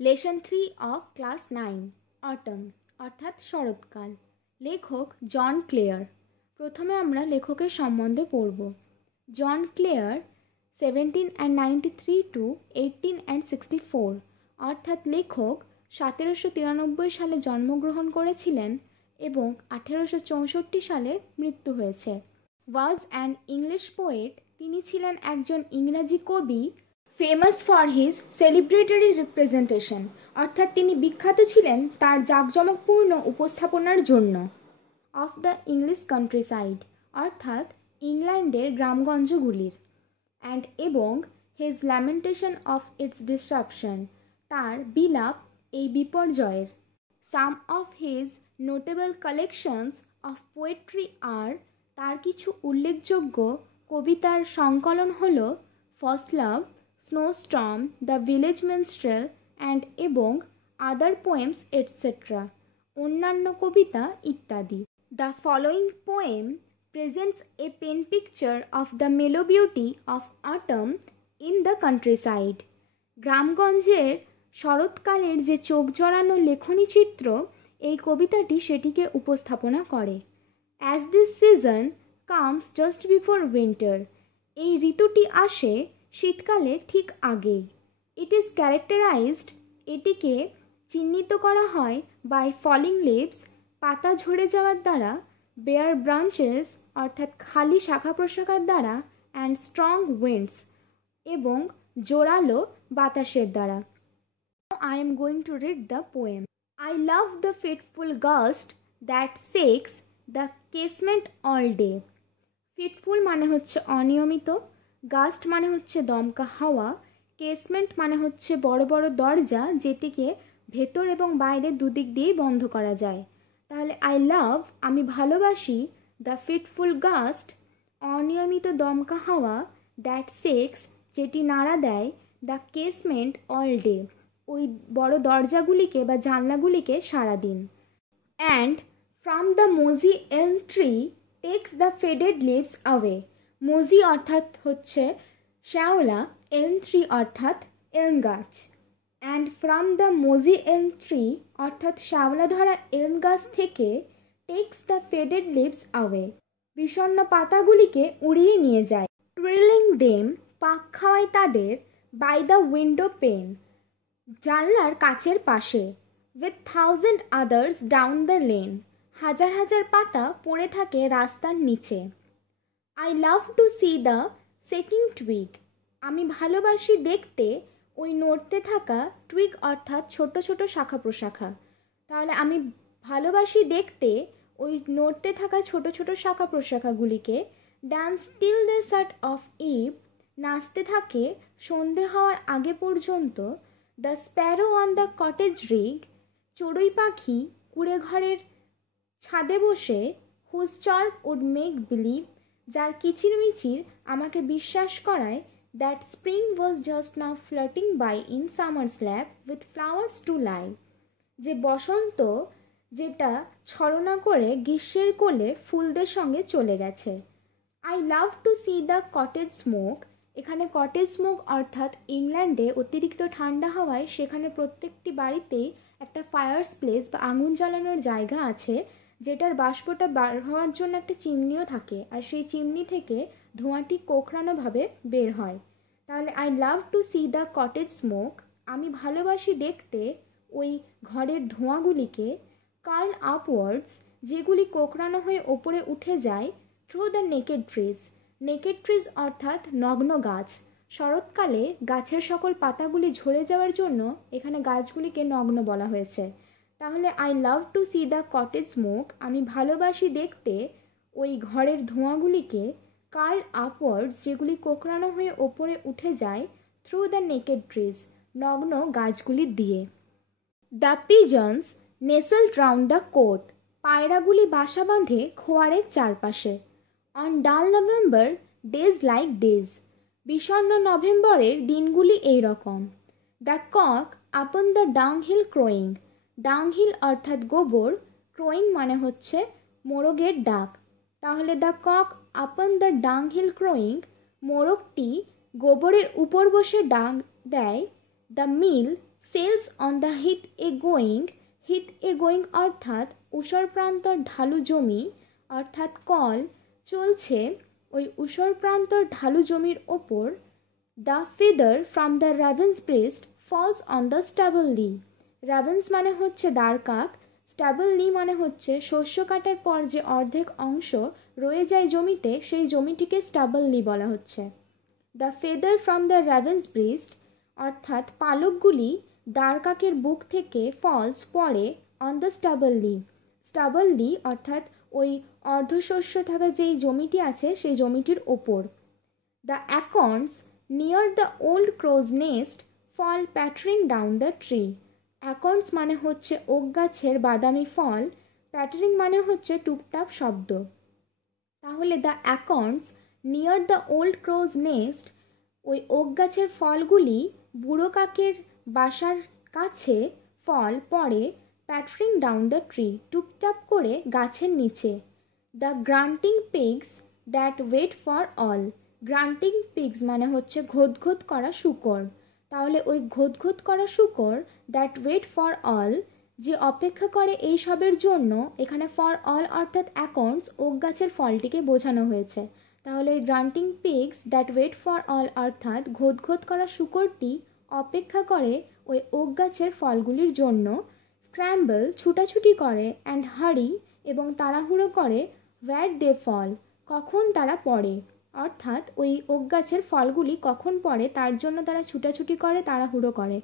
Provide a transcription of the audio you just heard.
Lesson 3 of class 9 autumn অর্থাৎ শরৎকাল। লেখক জন ক্লেয়ার। প্রথমে আমরা লেখকের সম্বন্ধে পড়ব। জন ক্লেয়ার 1793 টু 1864 অর্থাৎ লেখক 1793 সালে জন্মগ্রহণ করেছিলেন এবং 1864 সালে মৃত্যু হয়েছে। ওয়াজ অ্যান ইংলিশ পোয়েট, তিনি ছিলেন একজন ইংরাজি কবি। Famous for his celebratory representation অর্থাৎ তিনি বিখ্যাত ছিলেন তার জাঁকজমকপূর্ণ উপস্থাপনার জন্য। অফ দ্য ইংলিশ কান্ট্রিসাইড অর্থাৎ ইংল্যান্ডের গ্রামগঞ্জগুলির। অ্যান্ড এবং his lamentation of its disruption, তার বিলাপ এই বিপর্যয়ের। Some of his notable collections of poetry আর, তার কিছু উল্লেখযোগ্য কবিতার সংকলন হল first love, snowstorm, the village minstrel and এবং আদার পোয়েমস এটসেট্রা, অন্যান্য কবিতা ইত্যাদি। The following poem presents a pen picture of the mellow beauty of autumn in the countryside. গ্রামগঞ্জের শরৎকালের যে চোখ জড়ানো লেখনী চিত্র, এই কবিতাটি সেটিকে উপস্থাপনা করে। As this season comes just before winter, এই ঋতুটি আসে শীতকালের ঠিক আগেই। ইট ইজ ক্যারেক্টারাইজড, এটিকে চিহ্নিত করা হয় বাই ফলিং লিভস, পাতা ঝরে যাওয়ার দ্বারা, বেয়ার ব্রাঞ্চেস অর্থাৎ খালি শাখা প্রশাখার দ্বারা, অ্যান্ড স্ট্রং উইন্ডস এবং জোরালো বাতাসের দ্বারা। I am going to read the poem. I love the fitful gust that shakes the casement all day. Fitful মানে হচ্ছে অনিয়মিত, গাস্ট মানে হচ্ছে দমকা হাওয়া, কেসমেন্ট মানে হচ্ছে বড় বড় দরজা যেটিকে ভেতর এবং বাইরে দুদিক দিয়েই বন্ধ করা যায়। তাহলে আই লাভ আমি ভালোবাসি, দ্য ফিটফুল গাস্ট অনিয়মিত দমকা হাওয়া, দ্যাট শেক্স যেটি নাড়া দেয়, দ্য কেসমেন্ট অল ডে ওই বড় দরজাগুলিকে বা জানলাগুলিকে সারাদিন। And from the mossy elm tree takes the faded leaves away, mossy অর্থাৎ হচ্ছে শ্যাওলা, এলম ট্রি অর্থাৎ এলম গাছ। And from the mossy elm tree অর্থাৎ শ্যাওলা ধরা এলম গাছ থেকে takes the faded leaves away বিষণ্ণ পাতাগুলিকে উড়িয়ে নিয়ে যায়। টুইলিং দেম পাক খাওয়ায় তাদের, বাই দ্য উইন্ডো পেন জানলার কাচের পাশে, with thousand others down the lane হাজার হাজার পাতা পড়ে থাকে রাস্তার নিচে। I love to C the checking twig আমি ভালোবাসি দেখতে ওই নড়তে থাকা টুইগ অর্থাৎ ছোট ছোট শাখা প্রশাখা। তাহলে আমি ভালোবাসি দেখতে ওই নড়তে থাকা ছোট ছোট শাখা প্রশাখাগুলিকে। Dance till the shut of eve নাচতে থাকে সন্ধে হওয়ার আগে পর্যন্ত। The sparrow on the cottage rig চড়ুই পাখি কুড়ে ঘরের ছাদে বসে। Whose chirp would make believe যার কিচিরমিচির আমাকে বিশ্বাস করায়। That spring was just now flitting by in summer slap with flowers to live যে বসন্ত যেটা ছলনা করে গ্রীষ্মের কোলে ফুলদের সঙ্গে চলে গেছে। I love to C the cottage smoke, এখানে কটেজ স্মোক অর্থাৎ ইংল্যান্ডে অতিরিক্ত ঠান্ডা হওয়ায় সেখানে প্রত্যেকটি বাড়িতেই একটা ফায়ার্স প্লেস বা আগুন জ্বালানোর জায়গা আছে, যেটার বাষ্পটা বার হওয়ার জন্য একটা চিমনিও থাকে, আর সেই চিমনি থেকে ধোঁয়াটি কোঁকড়ানোভাবে বের হয়। তাহলে I love to C the cottage smoke আমি ভালোবাসি দেখতে ওই ঘরের ধোঁয়াগুলিকে। কার্ল আপওয়ার্ডস যেগুলি কোঁকড়ানো হয়ে ওপরে উঠে যায়। Through the naked trees, naked trees অর্থাৎ নগ্ন গাছ। শরৎকালে গাছের সকল পাতাগুলি ঝরে যাওয়ার জন্য এখানে গাছগুলিকে নগ্ন বলা হয়েছে। তাহলে I love to C the cottage smoke আমি ভালোবাসি দেখতে ওই ঘরের ধোঁয়াগুলিকে। কার্ল আপওয়ার্ডস যেগুলি কোঁকড়ানো হয়ে ওপরে উঠে যায়। থ্রু দ্য নেকেড ট্রিজ নগ্ন গাছগুলি দিয়ে। The pigeons nestled round the court পায়রাগুলি বাসা বাঁধে খোয়ারের চারপাশে। অন ডাল নভেম্বর ডেজ লাইক ডেজ বিষণ্ণ নভেম্বরের দিনগুলি এই রকম। The cock upon the dunghill crowing dunghill অর্থাৎ গোবর, ক্রোয়িং মানে হচ্ছে মোরগের ডাক। তাহলে the cock upon the dunghill crowing মোরগটি গোবরের উপর বসে ডাক দেয়। The mill sails on the heath a going অর্থাৎ ঊষর প্রান্তর ঢালু জমি অর্থাৎ কল চলছে ওই ঊষর প্রান্তর ঢালু জমির ওপর। The feather from the raven's breast falls on the stubble lea. Ravens মানে হচ্ছে দ্বারকাক, স্ট্যাবল লি মানে হচ্ছে শস্য কাটার পর যে অর্ধেক অংশ রয়ে যায় জমিতে সেই জমিটিকে স্ট্যাবল লি বলা হচ্ছে। The feather from the raven's breast অর্থাৎ পালকগুলি দ্বারকাকের বুক থেকে ফলস পড়ে on the stubble lea. Stubble lea অর্থাৎ ওই অর্ধশস্য থাকা যেই জমিটি আছে সেই জমিটির ওপর। The acorns near the old ক্রোজ nest fall pattering down the tree. Acorns মানে হচ্ছে ওক গাছের বাদামি ফল, প্যাটারিং মানে হচ্ছে টুপটাপ শব্দ। তাহলে the acorns near the old ক্রোজ nest, ওই ওক গাছের ফলগুলি বুড়ো কাকের বাসার কাছে ফল পড়ে প্যাটারিং ডাউন দ্য ট্রি, টুপটাপ করে গাছের নিচে। The grunting pigs that wait for all. Grunting pigs মানে হচ্ছে ঘোদ করা শূকর। তাহলে ওই ঘোদ করা শূকর দ্যাট ওয়েট ফর অল, যে অপেক্ষা করে এই সবের জন্য, এখানে ফর অল অর্থাৎ অ্যাকর্নস ওক গাছের ফলটিকে বোঝানো হয়েছে। তাহলে ওই grunting pigs that wait for all অর্থাৎ ঘোদ করা শূকরটি অপেক্ষা করে ওই ওক গাছের ফলগুলির জন্য। স্ক্র্যাম্বল ছুটাছুটি করে, অ্যান্ড হারি এবং তাড়াহুড়ো করে, ওয়্যার দে ফল কখন তারা পড়ে, অর্থাৎ ওই ওক গাছের ফলগুলি কখন পড়ে তার জন্য তারা ছুটাছুটি করে, তাড়াহুড়ো করে।